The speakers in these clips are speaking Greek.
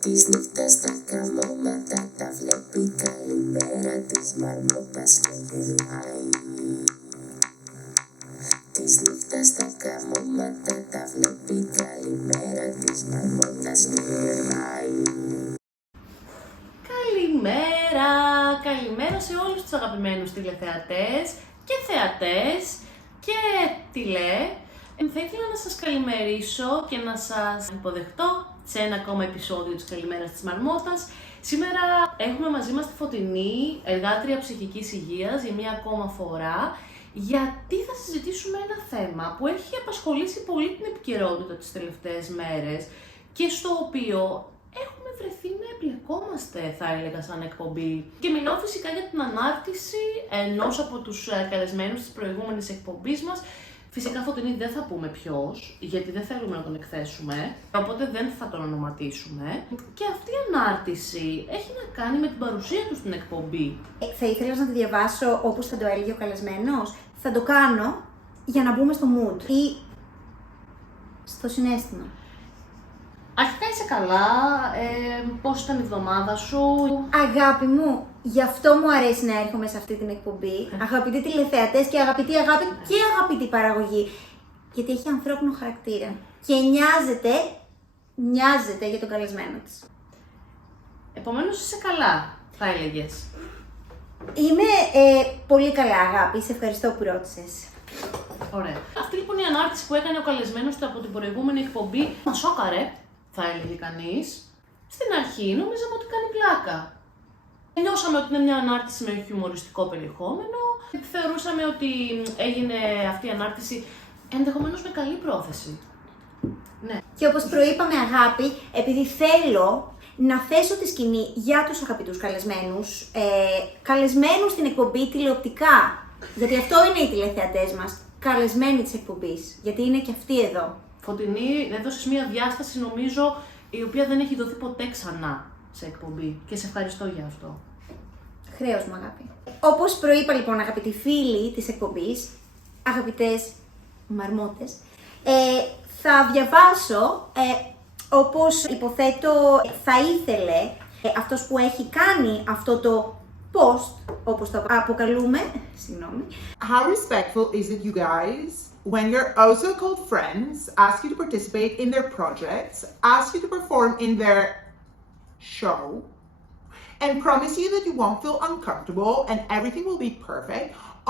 Τις νύχτας τα καμώματα τα βλέπει, καλημέρα της μαρμότας και γελάει. Τις νύχτας τα καμώματα τα βλέπει, καλημέρα της μαρμότας και γελάει. Καλημέρα! Καλημέρα σε όλους τους αγαπημένους τηλεθεατές και θεατές και τηλε. Θα ήθελα να σας καλημερίσω και να σας υποδεχτώ σε ένα ακόμα επεισόδιο της Καλημέρας της Μαρμότας. Σήμερα έχουμε μαζί μας τη Φωτεινή, εργάτρια ψυχικής υγείας, για μία ακόμα φορά, γιατί θα συζητήσουμε ένα θέμα που έχει απασχολήσει πολύ την επικαιρότητα τις τελευταίες μέρες και στο οποίο έχουμε βρεθεί να εμπλεκόμαστε, θα έλεγα, σαν εκπομπή. Και μιλάω φυσικά για την ανάρτηση ενός από τους καλεσμένους της προηγούμενης εκπομπής μας. Φυσικά, Φωτεινή, δεν θα πούμε ποιος, γιατί δεν θέλουμε να τον εκθέσουμε, οπότε δεν θα τον ονοματίσουμε. Και αυτή η ανάρτηση έχει να κάνει με την παρουσία του στην εκπομπή. Θα ήθελα να τη διαβάσω όπως θα το έλεγε ο καλεσμένος. Θα το κάνω για να μπούμε στο mood ή στο συναίσθημα. Αρχικά είσαι καλά, πώς ήταν η εβδομάδα σου? Αγάπη μου, γι' αυτό μου αρέσει να έρχομαι σε αυτή την εκπομπή. Αγαπητοί τηλεθεατές και αγαπητή αγάπη και αγαπητή παραγωγή. Γιατί έχει ανθρώπινο χαρακτήρα. Και νοιάζεται για τον καλεσμένο της. Επομένως είσαι καλά, θα έλεγες. Είμαι πολύ καλά, αγάπη. Σε ευχαριστώ που ρώτησες. Ωραία. Αυτή λοιπόν η ανάρτηση που έκανε ο καλεσμένος του από την προηγούμενη εκπομπή μας σόκαρε, θα έλεγε κανείς. Στην αρχή νομίζαμε ότι κάνει πλάκα. Νιώσαμε ότι είναι μια ανάρτηση με χιουμοριστικό περιεχόμενο. Θεωρούσαμε ότι έγινε αυτή η ανάρτηση ενδεχομένως με καλή πρόθεση. Ναι. Και όπως προείπαμε, αγάπη, επειδή θέλω να θέσω τη σκηνή για τους αγαπητούς καλεσμένους στην εκπομπή τηλεοπτικά. Γιατί αυτό είναι οι τηλεθεατές μας, καλεσμένοι της εκπομπής. Γιατί είναι και αυτοί εδώ. Φωτεινή, έδωσες μια διάσταση, νομίζω, η οποία δεν έχει δοθεί ποτέ ξανά σε εκπομπή και σε ευχαριστώ για αυτό. Χρέος μου, αγάπη. Όπως προείπα λοιπόν, αγαπητοί φίλοι της εκπομπής, αγαπητές μαρμότες, θα διαβάσω, όπως υποθέτω θα ήθελε αυτός που έχει κάνει αυτό το post, όπως το αποκαλούμε, συγγνώμη. How respectful is it, you guys, when your so-called friends ask you to participate in their projects, ask you to perform in their show, and promise you that you won't feel uncomfortable and everything will be perfect,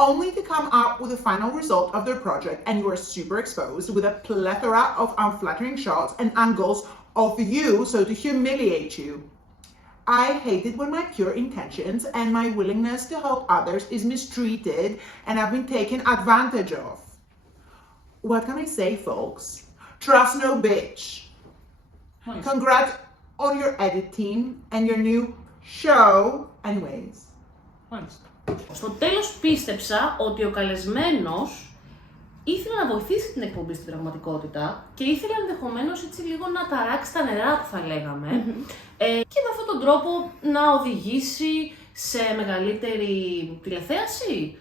only to come up with the final result of their project and you are super exposed with a plethora of unflattering shots and angles of you, so to humiliate you. I hate it when my pure intentions and my willingness to help others is mistreated and I've been taken advantage of. What can I say, folks? Trust no bitch. Nice. Congrats on your edit team and your new show. Anyways. Μάλιστα. Στο τέλος πίστεψα ότι ο καλεσμένος ήθελε να βοηθήσει την εκπομπή στην πραγματικότητα και ήθελε ενδεχομένως έτσι λίγο να ταράξει τα νερά του, θα λέγαμε, και με αυτόν τον τρόπο να οδηγήσει σε μεγαλύτερη τηλεθέαση.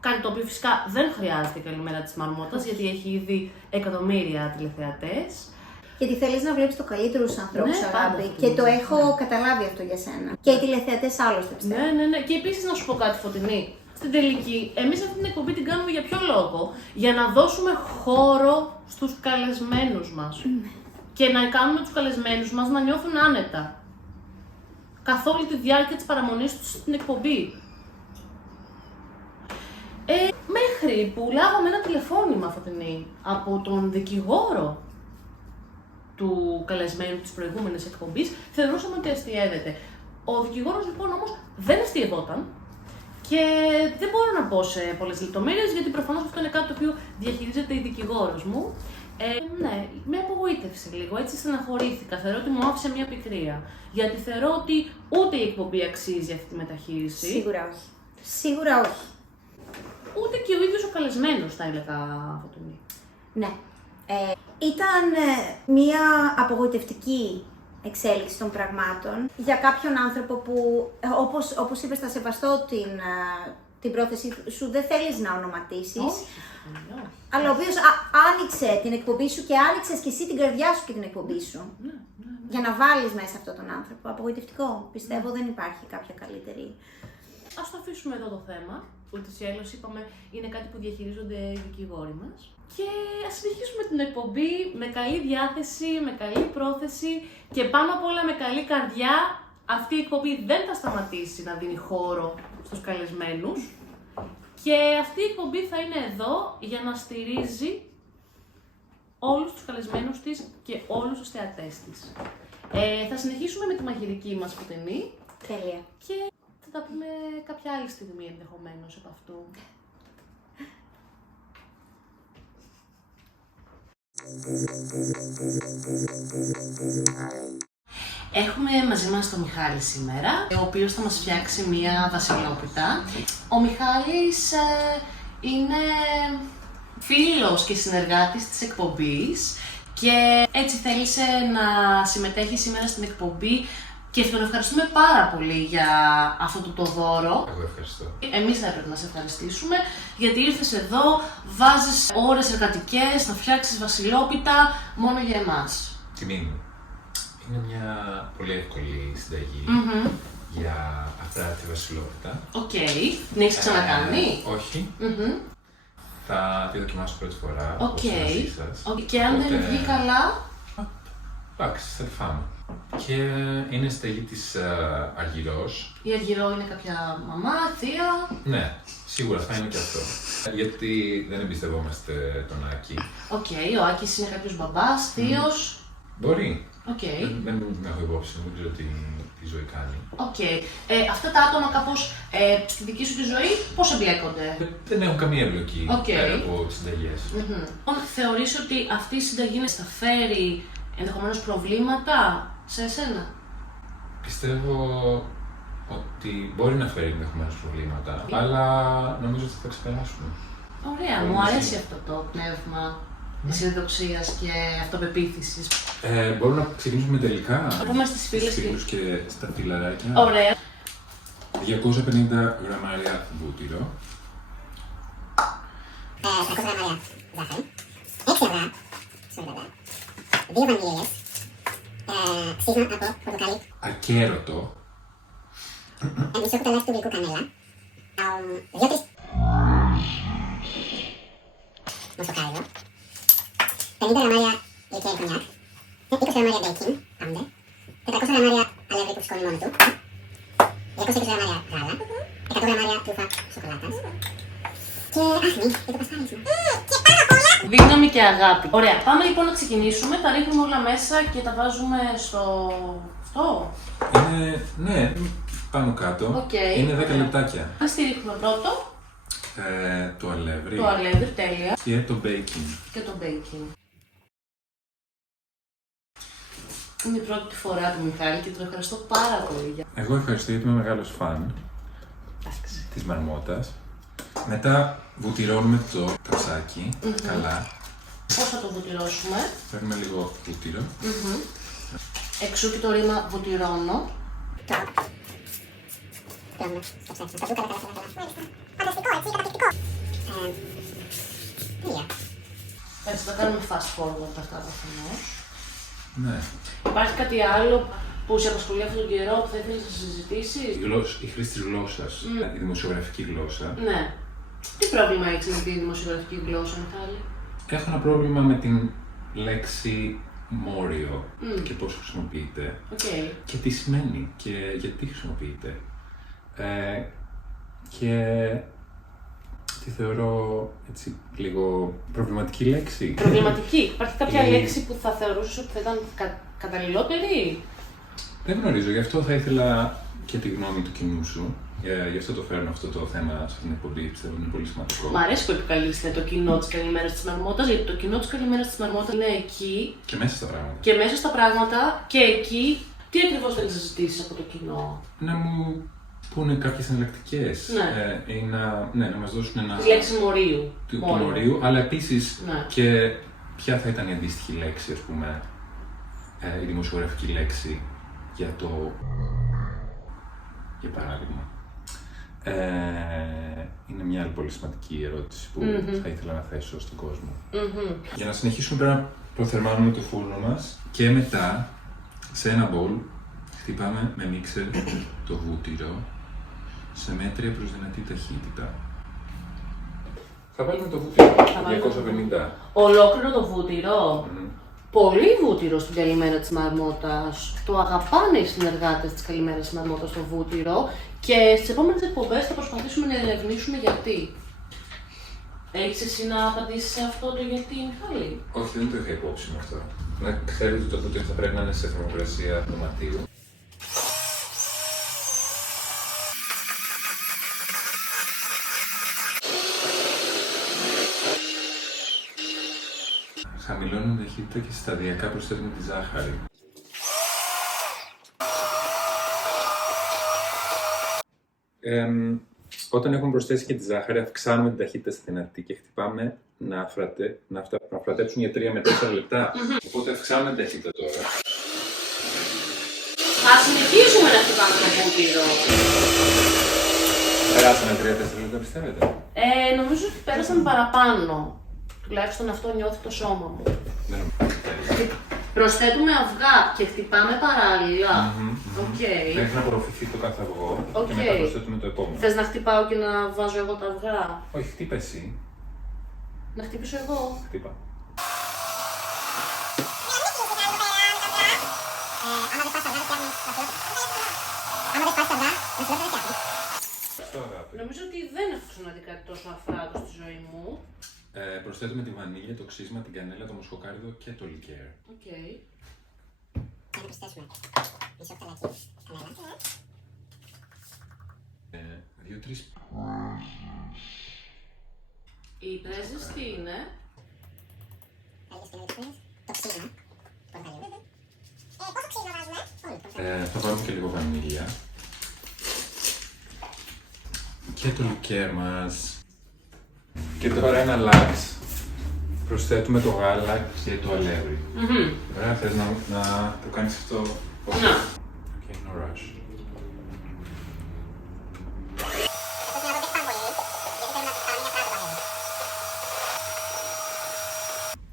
Κάτι το οποίο φυσικά δεν χρειάζεται η Καλημέρα της Μαρμότας, γιατί έχει ήδη εκατομμύρια τηλεθεατές. Γιατί θέλεις να βλέπεις το καλύτερο στους ανθρώπους, Ναι, αγάπη. πάντα. Και το έχω καταλάβει αυτό για σένα. Και οι τηλεθεατές άλλωστε, πιστεύω. Ναι. Και επίσης να σου πω κάτι, Φωτεινή. Στην τελική, εμείς αυτή την εκπομπή την κάνουμε για ποιο λόγο? Για να δώσουμε χώρο στους καλεσμένους μας. Και να κάνουμε τους καλεσμένους μας να νιώθουν άνετα. Καθ' όλη τη διάρκεια της παραμονής τους στην εκπομπή. Μέχρι που λάβαμε ένα τηλεφώνημα, Φωτεινή, από τον δικηγόρο του καλεσμένου της προηγούμενης εκπομπής, θεωρούσαμε ότι αστιεύεται. Ο δικηγόρος λοιπόν όμως δεν αστιευόταν και δεν μπορώ να πω σε πολλές λεπτομέρειες, γιατί προφανώς αυτό είναι κάτι το οποίο διαχειρίζεται η δικηγόρος μου. Ναι, με απογοήτευσε λίγο, έτσι στεναχωρήθηκα. Θεωρώ ότι μου άφησε μια πικρία. Γιατί θεωρώ ότι ούτε η εκπομπή αξίζει αυτή τη μεταχείριση. Σίγουρα όχι. Σίγουρα όχι. Ούτε και ο ίδιος ο καλεσμένος, θα έλεγα, Φωτεινή. Ναι. Ήταν μια απογοητευτική εξέλιξη των πραγμάτων για κάποιον άνθρωπο που, όπως είπες, θα σεβαστώ την πρόθεση σου, δεν θέλεις να ονοματίσεις. Όχι. Αλλά ο οποίος άνοιξε την εκπομπή σου και άνοιξες και εσύ την καρδιά σου και την εκπομπή σου. Ναι. Για να βάλεις μέσα αυτόν τον άνθρωπο. Απογοητευτικό. Πιστεύω δεν υπάρχει κάποια καλύτερη. Ας το αφήσουμε εδώ το θέμα. Ούτως ή άλλως είπαμε είναι κάτι που διαχειρίζονται οι δικηγόροι μας. Και ας συνεχίσουμε την εκπομπή με καλή διάθεση, με καλή πρόθεση και πάνω απ' όλα με καλή καρδιά. Αυτή η εκπομπή δεν θα σταματήσει να δίνει χώρο στους καλεσμένους. Και αυτή η εκπομπή θα είναι εδώ για να στηρίζει όλους τους καλεσμένους της και όλους τους θεατές της. Θα συνεχίσουμε με τη μαγειρική μας φωτεινή. Τέλεια. Και θα τα πούμε κάποια άλλη στιγμή ενδεχομένως από αυτού. Έχουμε μαζί μας τον Μιχάλη σήμερα, ο οποίος θα μας φτιάξει μία βασιλόπιτα. Ο Μιχάλης είναι φίλος και συνεργάτης της εκπομπής και έτσι θέλησε να συμμετέχει σήμερα στην εκπομπή και τον ευχαριστούμε πάρα πολύ για αυτό το δώρο. Εγώ ευχαριστώ. Εμείς θα έπρεπε να σε ευχαριστήσουμε γιατί ήρθες εδώ, βάζεις ώρες εργατικές να φτιάξεις βασιλόπιτα μόνο για εμάς. Τιμή μου. Είναι μια πολύ εύκολη συνταγή για αυτά τη βασιλόπιτα. Οκ. Την έχεις ξανακάνει? Όχι. Θα τη δοκιμάσω πρώτη φορά. Οκ. μαζί σας. Και αν δεν Οπότε, βγει καλά. εντάξει, θα τη φάμε. Και είναι συνταγή της Αργυρός. Η Αργυρό είναι κάποια μαμά, θεία. Ναι, σίγουρα θα είναι και αυτό. Γιατί δεν εμπιστευόμαστε τον Άκη. Οκ, ο Άκης είναι κάποιος μπαμπάς, θείος. Μπορεί. Οκ. Δεν έχω υπόψη, δεν ξέρω τι ζωή κάνει. Οκ. Αυτά τα άτομα κάπως στη δική σου τη ζωή πώς εμπλέκονται? Δεν έχουν καμία εμπλοκή πέρα από τις συνταγές. Θεωρείς ότι αυτή η συνταγή θα φέρει ενδεχομένως προβλήματα σε εσένα? Πιστεύω ότι μπορεί να φέρει ενδεχομένως προβλήματα, αλλά νομίζω ότι θα τα ξεπεράσουμε. Ωραία, μου αρέσει αυτό το πνεύμα της αισιοδοξίας και αυτοπεποίθησης. Μπορούμε να ξεκινήσουμε τελικά. Να πούμε στις φίλες και στα φιλαράκια. Ωραία. 250 γραμμάρια βούτυρο. 300 γραμμάρια ζάχαρη. 6 αυγά. 2 βανίλιες. Ψήσμα από πορτοκάλι. Ακέρωτο. Μισό κουταλάκι του γλυκού κανέλα. 2-3 μοσοκάριδο. 50 γραμμάρια λικέρι κονιάκ. 20 γραμμάρια μπέικινγκ, πάντε. 400 γραμμάρια αλεύρι που ψηκώνει μόνο του. 220 γραμμάρια γάλα. 100 γραμμάρια τρούφα σοκολάτας. Και άχνη για το παστάρι μου. Και πάνω απ' όλα Δύναμη και αγάπη. Ωραία, πάμε λοιπόν να ξεκινήσουμε. Τα ρίχνουμε όλα μέσα και τα βάζουμε στο αυτό. Είναι, ναι, πάνω κάτω. Είναι 10 λεπτάκια. Ας τη ρίχνουμε πρώτο. Το αλεύρι. Το αλεύρι, τέλεια. Και το baking. Και το baking. Είναι η πρώτη φορά του Μιχάλη και τον ευχαριστώ πάρα πολύ. Εγώ ευχαριστώ γιατί είμαι μεγάλος φαν της μαρμότας. Μετά βουτυρώνουμε το κατσάκι, καλά. Πώς θα το βουτυρώσουμε? Παίρνουμε λίγο βούτυρο. Εξού και το ρήμα βουτυρώνω. τώρα. Πιάνουμε στο ψάξιμο. Θα δούμε καλά. Φανταστικό, έτσι, καταπληκτικό. Μία. Έτσι, θα κάνουμε fast forward αυτά προφανώς. Ναι. Υπάρχει κάτι άλλο που σε απασχολεί αυτόν τον καιρό που θα ήθελες να συζητήσεις? Η χρήση της γλώσσας, η δημοσιογραφική γλώσσα. Ναι. Τι πρόβλημα έχεις με τη δημοσιογραφική γλώσσα, Μιχάλη? Έχω ένα πρόβλημα με την λέξη μόριο και πώς χρησιμοποιείται και τι σημαίνει και γιατί χρησιμοποιείται. Και τη θεωρώ έτσι λίγο προβληματική λέξη. Προβληματική. Υπάρχει κάποια λέξη που θα θεωρούσες ότι θα ήταν καταλληλότερη? Δεν γνωρίζω, γι' αυτό θα ήθελα και τη γνώμη του κοινού σου. Γι' αυτό το φέρνω αυτό το θέμα σε αυτήν την εκπομπή, πιστεύω είναι πολύ σημαντικό. Μ' αρέσει που επικαλείστε το κοινό της Καλημέρας της Μαρμότας, γιατί το κοινό της Καλημέρας της Μαρμότας είναι εκεί. Και μέσα στα πράγματα. Και μέσα στα πράγματα και εκεί. Τι ακριβώς θέλεις να ζητήσεις από το κοινό? Να μου πούνε κάποιες εναλλακτικές. Ναι. Ή να μας δώσουν ένα. Τη λέξη μορίου. Του μορίου, αλλά επίσης Ναι. και ποια θα ήταν η αντίστοιχη λέξη, ας πούμε, η δημοσιογραφική λέξη για το. Για παράδειγμα. Είναι μια άλλη πολύ σημαντική ερώτηση που θα ήθελα να θέσω στον κόσμο. Για να συνεχίσουμε πρέπει να προθερμάνουμε το φούρνο μας και μετά Σε ένα μπολ χτυπάμε με μίξερ το βούτυρο σε μέτρια προς δυνατή ταχύτητα. Θα βάλουμε το βούτυρο, 250. Ολόκληρο το βούτυρο. Πολύ βούτυρο στην καλημέρα της Μαρμότας. Το αγαπάνε οι συνεργάτες της καλημέρας της Μαρμότας το βούτυρο και στις επόμενες εκπομπές θα προσπαθήσουμε να ερευνήσουμε γιατί. Έχεις εσύ να απαντήσεις σε αυτό το γιατί, Μιχάλη? Όχι, δεν το είχα υπόψη με αυτό. Να ξέρετε ότι το βούτυρο θα πρέπει να είναι σε θερμοκρασία δωματίου. Χαμηλώνουμε την ταχύτητα και σταδιακά προσθέτουμε τη ζάχαρη. Όταν έχουμε προσθέσει και τη ζάχαρη, αυξάνουμε την ταχύτητα στη δυνατή και χτυπάμε να φρατέψουν για 3 με 4 λεπτά. Οπότε αυξάνουμε την ταχύτητα τώρα. Θα συνεχίσουμε να χτυπάμε το βούτυρο. Περάσαμε 3-4 λεπτά, πιστεύετε? Νομίζω ότι πέρασαν παραπάνω. Τουλάχιστον αυτό νιώθει το σώμα μου. Δεν νομίζω. Προσθέτουμε αυγά και χτυπάμε παράλληλα. Οκ. Μέχρι να απορροφηθεί το κάθε αυγό και μετά προσθέτουμε το επόμενο. Θες να χτυπάω και να βάζω εγώ τα αυγά? Όχι, χτύπα εσύ. Να χτυπήσω εγώ. Χτύπα. Νομίζω ότι δεν έχω ξαναδεί κάτι τόσο αφράτο στη ζωή μου. Προσθέτουμε τη βανίλια, το ξύσμα, την κανέλα, το μοσχοκάριδο και το λικέρ. Οκ. Να προσθέσουμε μισό φταλάκι κανέλα. 2-3. Οι πρέζες τι είναι? Το ξύσμα. Πόσο ξύσμα βάζουμε? Θα βάλουμε και λίγο βανίλια. Και το λικέρ μας. Και τώρα ένα λάξ. Προσθέτουμε το γάλα και το αλεύρι. Ωραία, θες να το κάνεις αυτό? Ναι. Okay, no rush.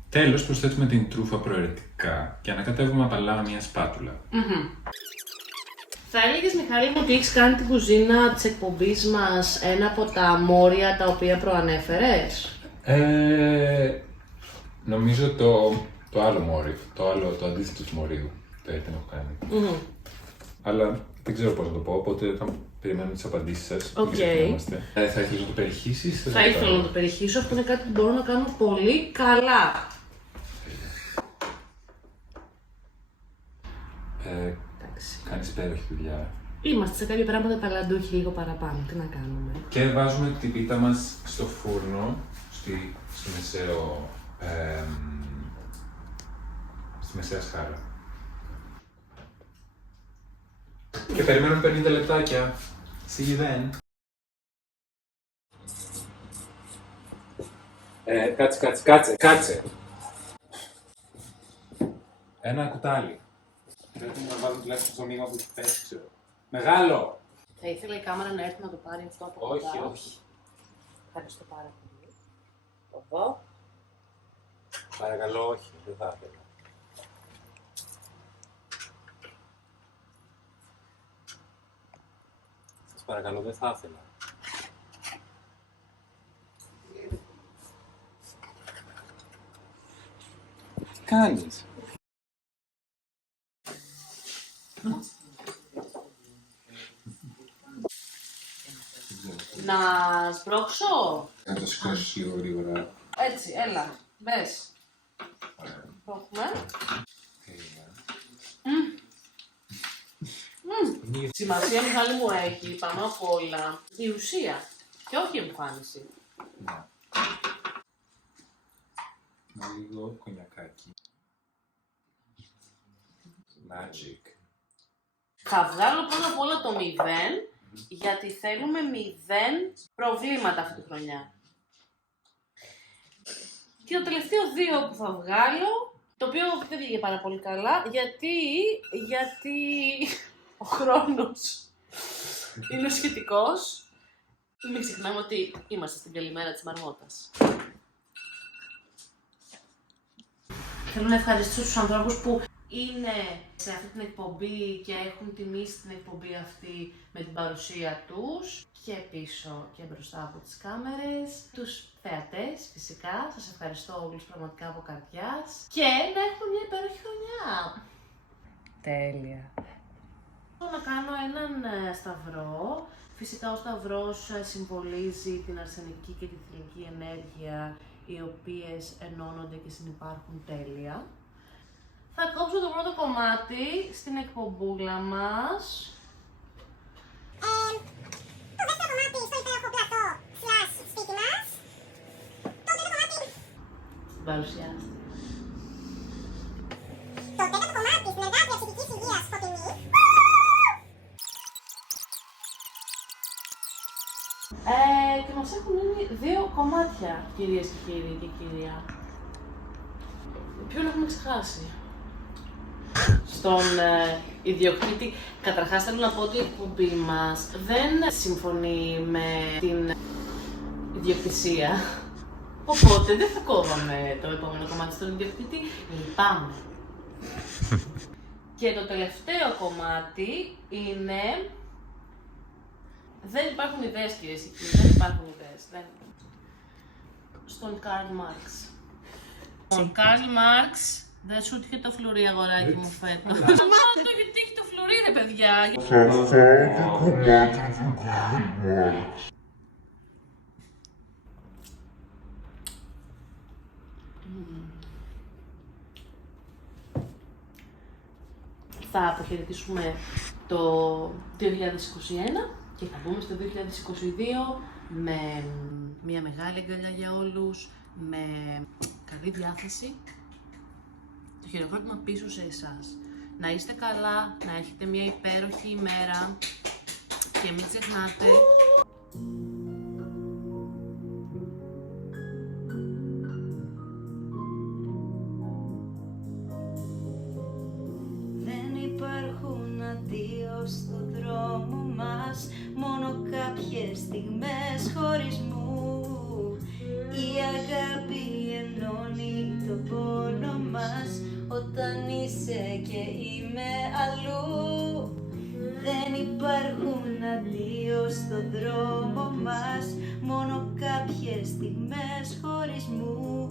Τέλος, προσθέτουμε την τρούφα προαιρετικά και ανακατεύουμε απαλά μια σπάτουλα. Θα έλεγες, Μιχάλη μου, ότι έχεις κάνει την κουζίνα της εκπομπής μας ένα από τα μόρια τα οποία προανέφερες? Νομίζω το άλλο μόρι, το αντίθετο του μορίου, δεν έχω κάνει. Αλλά δεν ξέρω πώς να το πω, οπότε θα περιμένουμε τις απαντήσεις σας. Οκ. Θα ήθελες να το περιχύσεις? Θα ήθελα να το περιχύσω, αυτό είναι κάτι που μπορώ να κάνω πολύ καλά. Κάνεις υπέροχη δουλειά. Είμαστε σε κάποια πράγματα ταλαντούχοι λίγο παραπάνω, τι να κάνουμε. Και βάζουμε την πίτα μας στο φούρνο, στη μεσαία σχάρα. Και περιμένουμε 50 λεπτάκια. See you then. Κάτσε. Ένα κουτάλι. Πρέπει να βάλουμε τουλάχιστον στο μείγμα που έχει πέσει, ξέρω. Μεγάλο! Θα ήθελα η κάμερα να έρθει να το πάρει αυτό από κοντά. Όχι. Ευχαριστώ πάρα πολύ. Εδώ. Παρακαλώ, όχι, δεν θα ήθελα. Σας παρακαλώ, δεν θα ήθελα. Τι κάνεις? Να σμπρώξω. Να το σηκώσεις λίγο γρήγορα. Έτσι, έλα, μπες. Το έχουμε. Σημασία, Μιχάλη μου, έχει πάνω απ' όλα η ουσία και όχι η εμφάνιση. Με λίγο κονιακάκι. Magic. Θα βγάλω πρώτα απ' όλα το 0, γιατί θέλουμε 0 προβλήματα αυτή τη χρονιά. Και το τελευταίο 2 που θα βγάλω, το οποίο δεν βγήκε πάρα πολύ καλά, γιατί ο χρόνος είναι σχετικός. Μην ξεχνάμε ότι είμαστε στην καλημέρα της Μαρμότας. Θέλω να ευχαριστήσω τους ανθρώπους που είναι σε αυτή την εκπομπή και έχουν τιμήσει την εκπομπή αυτή με την παρουσία τους και πίσω και μπροστά από τις κάμερες. Τους θεατές φυσικά, σας ευχαριστώ όλους πραγματικά από καρδιάς και να έχουμε μια υπέροχη χρονιά. Τέλεια. Να κάνω έναν σταυρό. Φυσικά ο σταυρός συμβολίζει την αρσενική και τη θηλυκή ενέργεια, οι οποίες ενώνονται και συνυπάρχουν τέλεια. Θα κόψω το πρώτο κομμάτι στην εκπομπούλα μας. Το δεύτερο κομμάτι στο υπέροχο πλατό slash σπίτι μας. Το τρίτο κομμάτι. Στην παρουσιάση. Το τέταρτο κομμάτι στην εργάτρια ψυχικής υγείας Φωτεινή. Και μας έχουν μείνει 2 κομμάτια, κυρίες και κύριοι και κυρία. Ποιον έχουμε ξεχάσει? Στον ιδιοκτήτη. Καταρχάς θέλω να πω ότι η εκπομπή μας δεν συμφωνεί με την ιδιοκτησία. Οπότε δεν θα κόβαμε το επόμενο κομμάτι στον ιδιοκτήτη. Λυπάμαι. Και το τελευταίο κομμάτι είναι... Δεν υπάρχουν ιδέες, κυρίες και κύριοι, δεν υπάρχουν ιδέες. Στον Καρλ Μάρξ. Ο Καρλ Μάρξ δεν σου τύχε το φλουρί, αγοράκι μου, φέτος. Μα το έχει τύχει το φλουρί, ρε παιδιά. Θα αποχαιρετήσουμε το 2021 και θα μπούμε στο 2022 με μια μεγάλη αγκαλιά για όλους, με καλή διάθεση. Το χειροκρότημα πίσω σε εσάς. Να είστε καλά, να έχετε μια υπέροχη ημέρα και μην ξεχνάτε... Υπάρχουν αντίο στον δρόμο μας, μόνο κάποιες στιγμές χωρισμού. Η αγάπη ενώνει τον πόνο μας, όταν είσαι και είμαι αλλού. Δεν υπάρχουν αντίο στον δρόμο μας, μόνο κάποιες στιγμές χωρισμού.